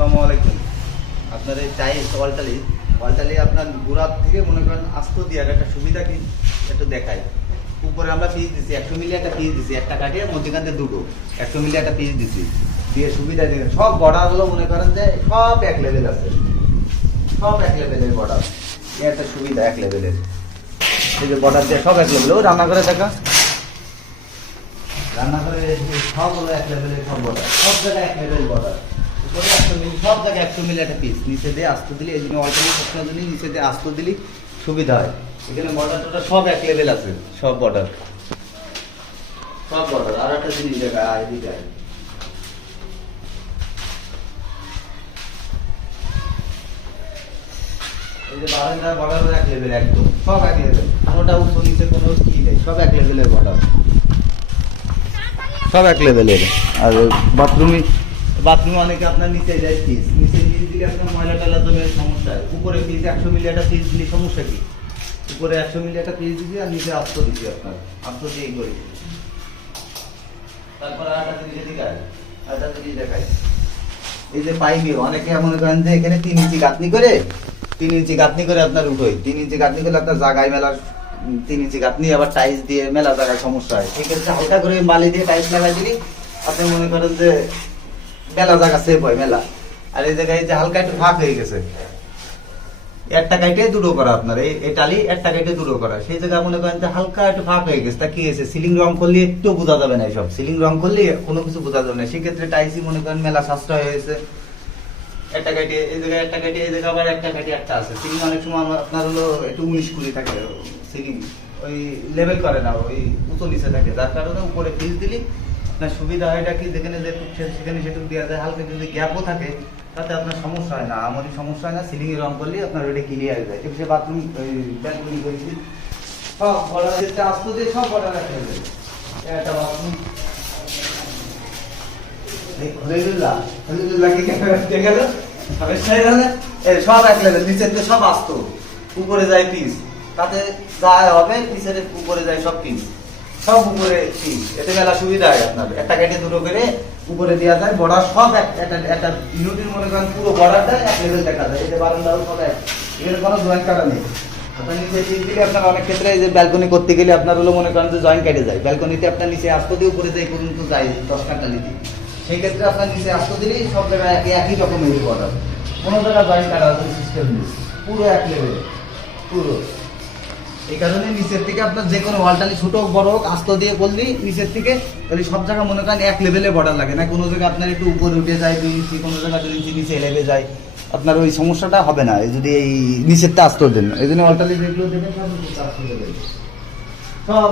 আসসালামু আলাইকুম। আপনার এই টাইলস ওয়ালটালি আপনার গোড়ার থেকে মনে করেন আস্ত দিয়ে একটা সুবিধা কি একটু দেখাই। উপরে আমরা পিস দিছি 100 মিলি একটা পিস দিছি, একটা কাটিয়ে মধ্যখানে দুটো 100 মিলি একটা পিস দিছি দিয়ে সুবিধা দিয়ে সব বর্ডারগুলো মনে করেন যে সব এক লেভেল আছে, সব এক লেভেলের বর্ডার। এই একটা সুবিধা এক লেভেলের, এই যে বর্ডার দিয়ে সব এক লেভেল। ও রান্নাঘরে দেখা রান্নাঘরে সব হলো এক লেভেলের, সব বর্ডার সব জায়গায় এক লেভেল বর্ডার। উপরে 100 মিলি, সব জায়গায় 100 মিলি একটা পিস নিচে দিয়ে আস্ত দিলি, এই জন্য অল্টারনেট সবসময় দিলি নিচে দিয়ে আস্ত দিলি সুবিধা হয়। এখানে বর্ডারটা সব এক লেভেল আছে, সব বর্ডার সব বর্ডার। আর একটা জিনিস দেখা এদিকে এই যে বারান্দার বর্ডার এক লেভেল, একদম সব এক লেভেল, কোনোটা উঁচু নিচে কোনো কি নেই, সব এক লেভেলের বর্ডার, সব এক লেভেলের। আর বাথরুমে অনেকে আপনার নিচে যায় পিস, নিচে পিস দিলে আপনার ময়লা টয়লা জমে সমস্যা হয়। উপরে পিস 100 মিলি একটা পিস দিলে সমস্যা কি? উপরে 100 মিলি একটা পিস দিচ্ছি আর নিচে আস্ত দিচ্ছি, আপনার আস্ত দিয়েই করি। তারপর আরেকটা জিনিস এদিকে আরেকটা জিনিস দেখাই। এই যে পাইপে অনেকে মনে করেন যে এখানে 3 ইঞ্চি গাঁথনি করে আপনার উঠোই, 3 ইঞ্চি গাঁথনি করলে আপনার জায়গায় মেলার 3 ইঞ্চি গাঁথনি আবার টাইলস দিয়ে মেলা জায়গায় সমস্যা হয়। সেক্ষেত্রে হালকা করে বালি দিয়ে টাইলস লাগাই দিলি আপনি মনে করেন যে মেলা জায়গা সেভ হয় মেলা। আর এই জায়গায় যে হালকা একটু ফাঁক হয়ে গেছে, একটা কাইটে দুটো করা আপনার এই টালি একটা কাইটে দুটো করা, সেই জায়গায় মনে করেন যে হালকা একটু ফাঁক হয়ে গেছে, তা কি হয়েছে সিলিং রং করলে একটু বোঝা যাবে না, সব সিলিং রং করলে কোনো কিছু বোঝা যাবে না। সেক্ষেত্রে টাইলসই মনে করেন মেলা সাশ্রয় হয়েছে। একটা কাটি এই জায়গায়, একটা কাটি এই জায়গায়, আবার একটা কাটি একটা আছে। সিলিং অনেক সময় আপনার হলো একটু 19-20 থাকে সিলিং, ওই লেভেল করে না, ওই উঁচু নিচে থাকে, যার কারণে উপরে পিস দিলি আপনার সুবিধা হয় কি যেখানে সেখানে সেটুকু দেওয়া যায়। হালকা যদি গ্যাপও থাকে তাতে আপনার সমস্যা হয় না, আমারই সমস্যা হয় না। সিলিং এ রং করলে আপনার ওইটা ক্লিয়ার হয়ে যায়। এসে বাথরুম ব্যালকনি করেছি সব বর্ডার যেটা আসতো দিয়ে সব বর্ডার রাখতে হবে। একটা বাথরুম সব এক লেভেল, নিচের সব আসতো, উপরে যায় পিস, তাতে যা হবে পিসের উপরে যায় সব পিস, সব উপরে পিস। এতে মেলা সুবিধা হয় আপনার, একটা কেটে দুটো করে উপরে দেওয়া যায়। বর্ডার সব একটা ইউনিটের মনে করেন পুরো বর্ডারটা এক লেভেল দেখা যায়। এই যে বারান্দাও সব এক, এখানে কোনো জয়েন্ট কাটা নেই। আপনার নিচে পিস দিলে আপনার অনেক ক্ষেত্রে এই যে ব্যালকনি করতে গেলে আপনার হলো মনে করেন যে জয়েন্ট কেটে যায়, ব্যালকনিতে আপনার নিচে আস্ত দিয়ে উপরে যায় পর্যন্ত যায় 10 কাটা নিতে। সেই ক্ষেত্রে আপনার নিচে আস্ত দিলেই সব জায়গায় একই রকমের বর্ডার, কোনো জায়গায় জয়েন্ট কাটা সিস্টেম নেই, পুরো এক লেভেল পুরো। এই কারণে নিচের থেকে আপনার যে কোনো ওয়ালটালি ছোট বড় হোক আস্ত দিয়ে করলেই নিচের থেকে তাহলে সব জায়গায় মনে করেন এক লেভেলে বর্ডার লাগে না। কোনো জায়গায় আপনার একটু উপরে উঠে যায় 2 ইঞ্চি, কোনো জায়গায় 2 ইঞ্চি নিচে এলেবে যায়, আপনার ওই সমস্যাটা হবে না যদি এই নিচেরটা আস্তর দেন। এই জন্য ওয়ালটালি যেগুলো দেবেন সব